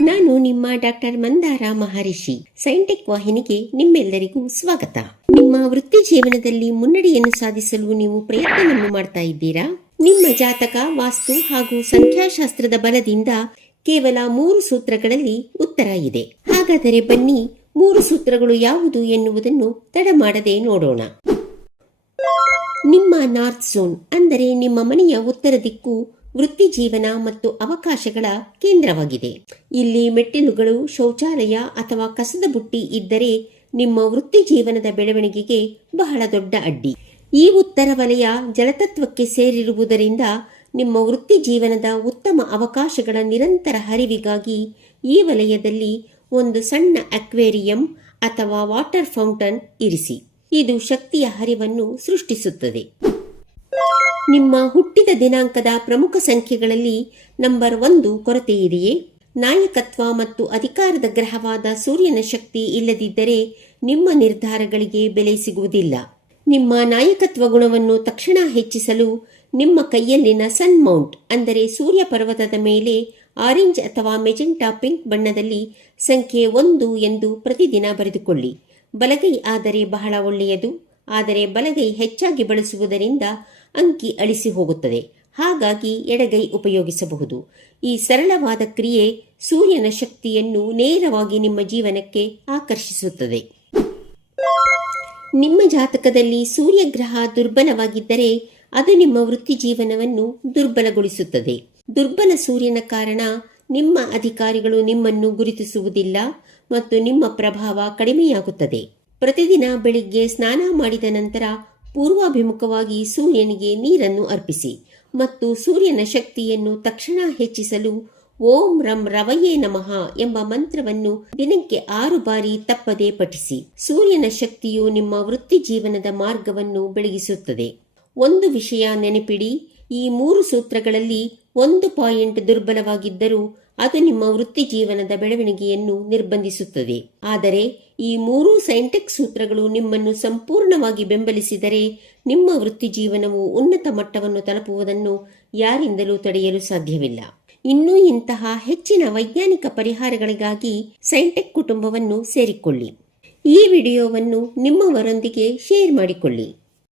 ನಾನು ನಿಮ್ಮ ಡಾಕ್ಟರ್ ಮಂದಾರ ಮಹರ್ಷಿ. ಸೈಂಟೆಕ್ ವಾಹಿನಿಗೆ ನಿಮ್ಮೆಲ್ಲರಿಗೂ ಸ್ವಾಗತ. ನಿಮ್ಮ ವೃತ್ತಿ ಜೀವನದಲ್ಲಿ ಮುನ್ನಡೆಯನ್ನು ಸಾಧಿಸಲು ನೀವು ಪ್ರಯತ್ನವನ್ನು ಮಾಡ್ತಾ ಇದ್ದೀರಾ? ನಿಮ್ಮ ಜಾತಕ, ವಾಸ್ತು ಹಾಗೂ ಸಂಖ್ಯಾಶಾಸ್ತ್ರದ ಬಲದಿಂದ ಕೇವಲ 3 ಸೂತ್ರಗಳಲ್ಲಿ ಉತ್ತರ ಇದೆ. ಹಾಗಾದರೆ ಬನ್ನಿ, 3 ಸೂತ್ರಗಳು ಯಾವುದು ಎನ್ನುವುದನ್ನು ತಡ ಮಾಡದೆ ನೋಡೋಣ. ನಿಮ್ಮ ನಾರ್ತ್ ಝೋನ್ ಅಂದರೆ ನಿಮ್ಮ ಮನೆಯ ಉತ್ತರ ದಿಕ್ಕು ವೃತ್ತಿ ಜೀವನ ಮತ್ತು ಅವಕಾಶಗಳ ಕೇಂದ್ರವಾಗಿದೆ. ಇಲ್ಲಿ ಮೆಟ್ಟಿಲುಗಳು, ಶೌಚಾಲಯ ಅಥವಾ ಕಸದ ಬುಟ್ಟಿ ಇದ್ದರೆ ನಿಮ್ಮ ವೃತ್ತಿ ಜೀವನದ ಬೆಳವಣಿಗೆಗೆ ಬಹಳ ದೊಡ್ಡ ಅಡ್ಡಿ. ಈ ಉತ್ತರ ವಲಯ ಜಲತತ್ವಕ್ಕೆ ಸೇರಿರುವುದರಿಂದ ನಿಮ್ಮ ವೃತ್ತಿ ಜೀವನದ ಉತ್ತಮ ಅವಕಾಶಗಳ ನಿರಂತರ ಹರಿವಿಗಾಗಿ ಈ ವಲಯದಲ್ಲಿ ಒಂದು ಸಣ್ಣ ಅಕ್ವೇರಿಯಂ ಅಥವಾ ವಾಟರ್ ಫೌಂಟನ್ ಇರಿಸಿ. ಇದು ಶಕ್ತಿಯ ಹರಿವನ್ನು ಸೃಷ್ಟಿಸುತ್ತದೆ. ನಿಮ್ಮ ಹುಟ್ಟಿದ ದಿನಾಂಕದ ಪ್ರಮುಖ ಸಂಖ್ಯೆಗಳಲ್ಲಿ ನಂಬರ್ 1 ಕೊರತೆ ಇದೆಯೇ? ನಾಯಕತ್ವ ಮತ್ತು ಅಧಿಕಾರದ ಗ್ರಹವಾದ ಸೂರ್ಯನ ಶಕ್ತಿ ಇಲ್ಲದಿದ್ದರೆ ನಿಮ್ಮ ನಿರ್ಧಾರಗಳಿಗೆ ಬೆಲೆ ಸಿಗುವುದಿಲ್ಲ. ನಿಮ್ಮ ನಾಯಕತ್ವ ಗುಣವನ್ನು ತಕ್ಷಣ ಹೆಚ್ಚಿಸಲು ನಿಮ್ಮ ಕೈಯಲ್ಲಿನ ಸನ್ ಮೌಂಟ್ ಅಂದರೆ ಸೂರ್ಯ ಪರ್ವತದ ಮೇಲೆ ಆರೆಂಜ್ ಅಥವಾ ಮೆಜೆಂಟಾ ಪಿಂಕ್ ಬಣ್ಣದಲ್ಲಿ ಸಂಖ್ಯೆ 1 ಎಂದು ಪ್ರತಿದಿನ ಬರೆದುಕೊಳ್ಳಿ. ಬಲಗೈ ಆದರೆ ಬಹಳ ಒಳ್ಳೆಯದು, ಆದರೆ ಬಲಗೈ ಹೆಚ್ಚಾಗಿ ಬಳಸುವುದರಿಂದ ಅಂಕಿ ಅಳಿಸಿ ಹೋಗುತ್ತದೆ. ಹಾಗಾಗಿ ಎಡಗೈ ಉಪಯೋಗಿಸಬಹುದು. ಈ ಸರಳವಾದ ಕ್ರಿಯೆ ಸೂರ್ಯನ ಶಕ್ತಿಯನ್ನು ನೇರವಾಗಿ ನಿಮ್ಮ ಜೀವನಕ್ಕೆ ಆಕರ್ಷಿಸುತ್ತದೆ. ನಿಮ್ಮ ಜಾತಕದಲ್ಲಿ ಸೂರ್ಯ ಗ್ರಹ ದುರ್ಬಲವಾಗಿದ್ದರೆ ಅದು ನಿಮ್ಮ ವೃತ್ತಿ ಜೀವನವನ್ನು ದುರ್ಬಲಗೊಳಿಸುತ್ತದೆ. ದುರ್ಬಲ ಸೂರ್ಯನ ಕಾರಣ ನಿಮ್ಮ ಅಧಿಕಾರಿಗಳು ನಿಮ್ಮನ್ನು ಗುರುತಿಸುವುದಿಲ್ಲ ಮತ್ತು ನಿಮ್ಮ ಪ್ರಭಾವ ಕಡಿಮೆಯಾಗುತ್ತದೆ. ಪ್ರತಿದಿನ ಬೆಳಿಗ್ಗೆ ಸ್ನಾನ ಮಾಡಿದ ನಂತರ ಪೂರ್ವಾಭಿಮುಖವಾಗಿ ಸೂರ್ಯನಿಗೆ ನೀರನ್ನು ಅರ್ಪಿಸಿ ಮತ್ತು ಸೂರ್ಯನ ಶಕ್ತಿಯನ್ನು ತಕ್ಷಣ ಹೆಚ್ಚಿಸಲು ಓಂ ರಂ ರವಯೇ ನಮಃ ಎಂಬ ಮಂತ್ರವನ್ನು ದಿನಕ್ಕೆ 6 ಬಾರಿ ತಪ್ಪದೇ ಪಠಿಸಿ. ಸೂರ್ಯನ ಶಕ್ತಿಯು ನಿಮ್ಮ ವೃತ್ತಿ ಜೀವನದ ಮಾರ್ಗವನ್ನು ಬೆಳಗಿಸುತ್ತದೆ. ಒಂದು ವಿಷಯ ನೆನಪಿಡಿ, ಈ 3 ಸೂತ್ರಗಳಲ್ಲಿ 1 ಪಾಯಿಂಟ್ ದುರ್ಬಲವಾಗಿದ್ದರೂ ಅದು ನಿಮ್ಮ ವೃತ್ತಿ ಜೀವನದ ಬೆಳವಣಿಗೆಯನ್ನು ನಿರ್ಬಂಧಿಸುತ್ತದೆ. ಆದರೆ ಈ 3 ಸೈಂಟೆಕ್ ಸೂತ್ರಗಳು ನಿಮ್ಮನ್ನು ಸಂಪೂರ್ಣವಾಗಿ ಬೆಂಬಲಿಸಿದರೆ ನಿಮ್ಮ ವೃತ್ತಿ ಜೀವನವು ಉನ್ನತ ಮಟ್ಟವನ್ನು ತಲುಪುವುದನ್ನು ಯಾರಿಂದಲೂ ತಡೆಯಲು ಸಾಧ್ಯವಿಲ್ಲ. ಇನ್ನೂ ಇಂತಹ ಹೆಚ್ಚಿನ ವೈಜ್ಞಾನಿಕ ಪರಿಹಾರಗಳಿಗಾಗಿ ಸೈಂಟೆಕ್ ಕುಟುಂಬವನ್ನು ಸೇರಿಕೊಳ್ಳಿ. ಈ ವಿಡಿಯೋವನ್ನು ನಿಮ್ಮವರೊಂದಿಗೆ ಶೇರ್ ಮಾಡಿಕೊಳ್ಳಿ.